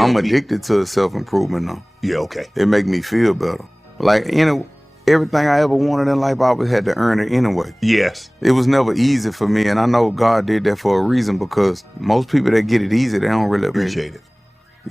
I'm addicted to self-improvement though. Yeah, okay. It make me feel better. Like, everything I ever wanted in life, I always had to earn it anyway. Yes. It was never easy for me, and I know God did that for a reason, because most people that get it easy, they don't really Appreciate it.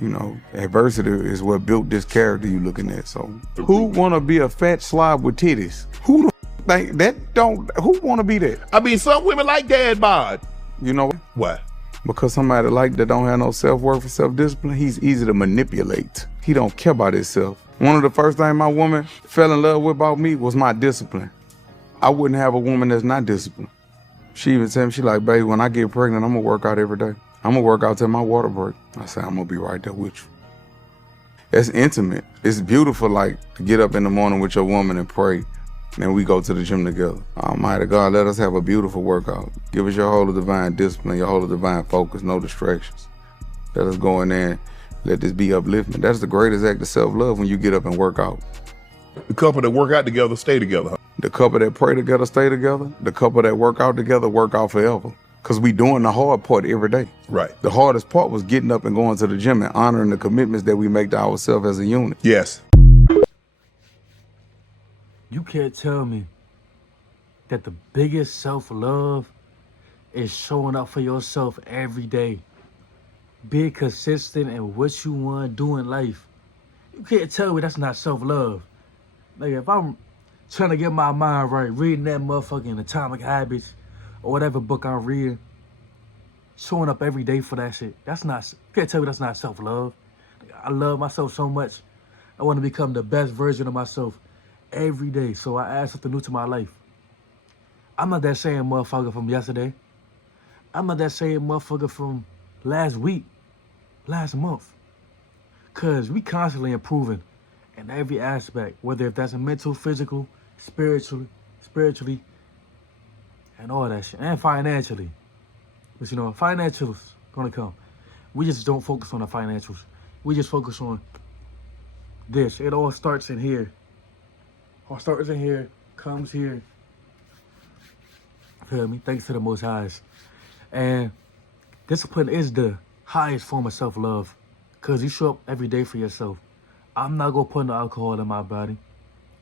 You know, adversity is what built this character you looking at. So, who wanna be a fat slob with titties? Who the think that don't? Who wanna be that? I mean, some women like dad bod. You know what? Because somebody like that don't have no self-worth or self-discipline, he's easy to manipulate. He don't care about himself. One of the first things my woman fell in love with about me was my discipline. I wouldn't have a woman that's not disciplined. She even said, she like, baby, when I get pregnant, I'm gonna work out every day. I'm gonna work out till my water break. I said, I'm gonna be right there with you. It's intimate. It's beautiful, like, to get up in the morning with your woman and pray, and we go to the gym together. Almighty God, let us have a beautiful workout. Give us your whole of divine discipline, your whole of divine focus, no distractions. Let us go in there and let this be uplifting. That's the greatest act of self-love, when you get up and work out. The couple that work out together stay together, huh? The couple that pray together stay together. The couple that work out together work out forever. Because we doing the hard part every day. Right. The hardest part was getting up and going to the gym and honoring the commitments that we make to ourselves as a unit. Yes. You can't tell me that the biggest self-love is showing up for yourself every day. Being consistent in what you want to do in life. You can't tell me that's not self-love. Like, if I'm trying to get my mind right, reading that motherfucking Atomic Habits or whatever book I'm reading, showing up every day for that shit, that's not, you can't tell me that's not self-love. I love myself so much. I want to become the best version of myself every day, so I add something new to my life. I'm not that same motherfucker from yesterday. I'm not that same motherfucker from last week, last month. Cause we constantly improving in every aspect, whether if that's a mental, physical, spiritually, and all that shit, and financially. But you know, financials gonna come. We just don't focus on the financials. We just focus on this. It all starts in here. All starts in here, comes here. Feel me? Thanks to the Most Highs. And discipline is the highest form of self-love, because you show up every day for yourself. I'm not gonna put no alcohol in my body.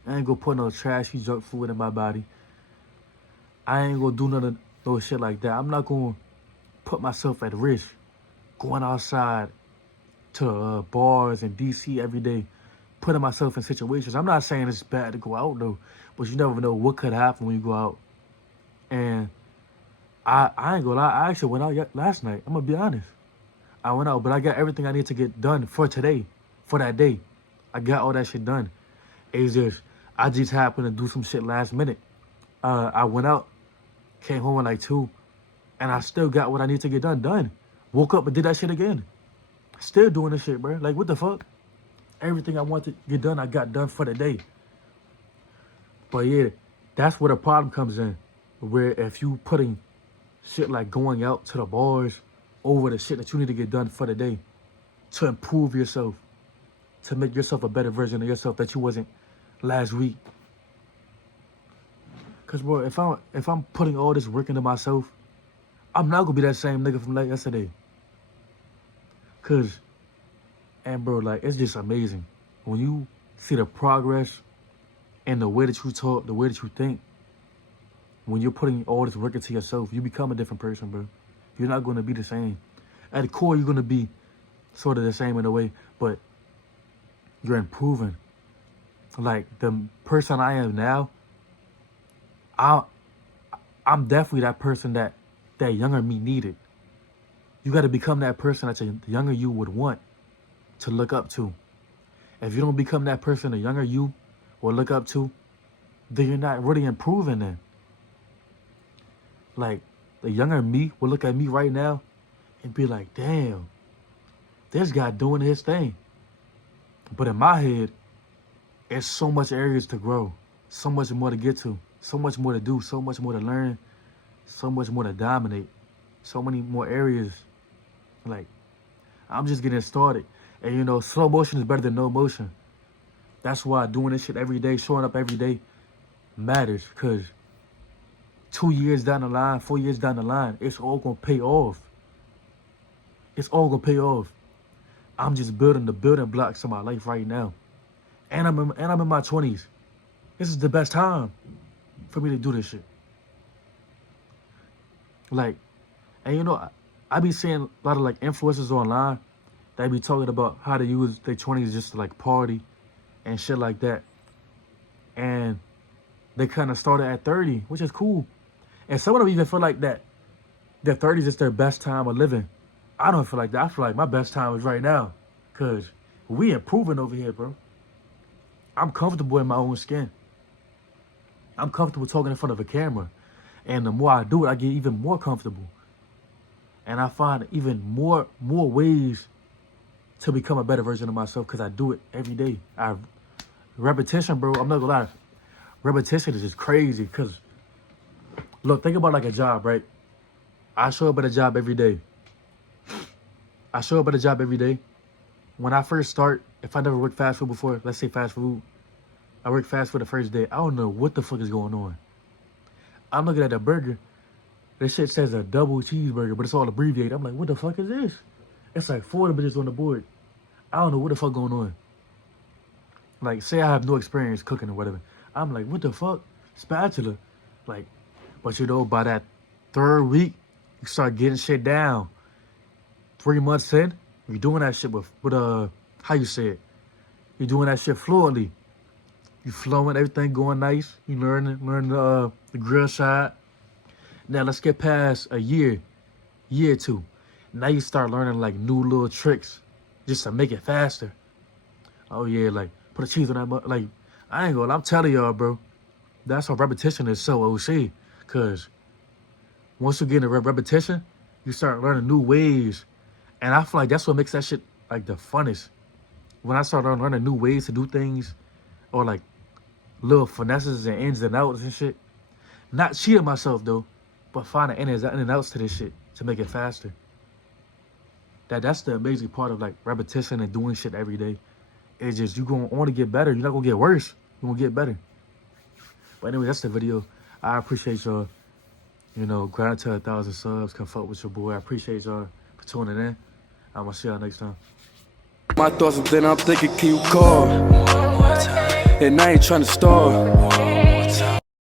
I ain't gonna put no trashy junk food in my body. I ain't gonna do none of those shit like that. I'm not gonna put myself at risk going outside to bars in DC every day, putting myself in situations. I'm not saying it's bad to go out though, but you never know what could happen when you go out. And I ain't gonna lie, I actually went out last night. I'm gonna be honest. I went out, but I got everything I need to get done for today, for that day. I got all that shit done. It's just, I just happened to do some shit last minute. I went out, came home at like 2, and I still got what I need to get done. Woke up and did that shit again. Still doing this shit, bro. Like, what the fuck? Everything I wanted to get done, I got done for the day. But yeah, that's where the problem comes in. Where if you putting shit like going out to the bars over the shit that you need to get done for the day to improve yourself, to make yourself a better version of yourself that you wasn't last week. Cause bro, if I'm putting all this work into myself, I'm not gonna be that same nigga from like yesterday. Cause, and bro, like, it's just amazing when you see the progress and the way that you talk, the way that you think. When you're putting all this work into yourself, you become a different person, bro. You're not gonna be the same. At the core, you're gonna be sort of the same in a way, but you're improving. Like, the person I am now, I'm definitely that person that younger me needed. You gotta become that person that the younger you would want to look up to. If you don't become that person the younger you will look up to, then you're not really improving then. Like, the younger me will look at me right now and be like, damn, this guy doing his thing. But in my head, it's so much areas to grow, so much more to get to, so much more to do, so much more to learn, so much more to dominate, so many more areas. Like, I'm just getting started. And you know, slow motion is better than no motion. That's why doing this shit every day, showing up every day matters. Because 2 years down the line, 4 years down the line, it's all gonna pay off. It's all gonna pay off. I'm just building the building blocks of my life right now. And I'm in my 20s. This is the best time for me to do this shit. Like, and you know, I be seeing a lot of like influencers online. They be talking about how they use their 20s just to like party and shit like that. And they kind of started at 30, which is cool. And some of them even feel like that their 30s is their best time of living. I don't feel like that. I feel like my best time is right now. Because we improving over here, bro. I'm comfortable in my own skin. I'm comfortable talking in front of a camera. And the more I do it, I get even more comfortable. And I find even more ways to become a better version of myself because I do it every day. Repetition, bro, I'm not gonna lie. Repetition is just crazy because, look, think about like a job, right? I show up at a job every day. When I first start, if I never worked fast food before, let's say fast food, I work fast food the first day. I don't know what the fuck is going on. I'm looking at the burger. This shit says a double cheeseburger, but it's all abbreviated. I'm like, what the fuck is this? It's like 4 of them bitches on the board. I don't know what the fuck going on. Like, say I have no experience cooking or whatever. I'm like, what the fuck? Spatula. Like, but you know, by that 3rd week, you start getting shit down. 3 months in, you're doing that shit with how you say it? You're doing that shit fluently. You flowing, everything going nice. You learning the grill side. Now let's get past a year or two. Now you start learning like new little tricks just to make it faster. Oh yeah, like put a cheese on that. Like, I ain't gonna, I'm telling y'all, bro. That's how repetition is so OC. Cause once you get into repetition, you start learning new ways. And I feel like that's what makes that shit like the funnest. When I start learning new ways to do things, or like little finesses and ins and outs and shit. Not cheating myself though, but finding ins and outs to this shit to make it faster. That's the amazing part of like repetition and doing shit every day. It's just you gonna want to get better. You're not gonna get worse. You're gonna get better. But anyway, that's the video. I appreciate y'all. You know, grind to 1,000 subs. Come fuck with your boy. I appreciate y'all for tuning in. I'm gonna see y'all next time. My thoughts, and then I'm thinking, can you call? And I ain't trying to stall.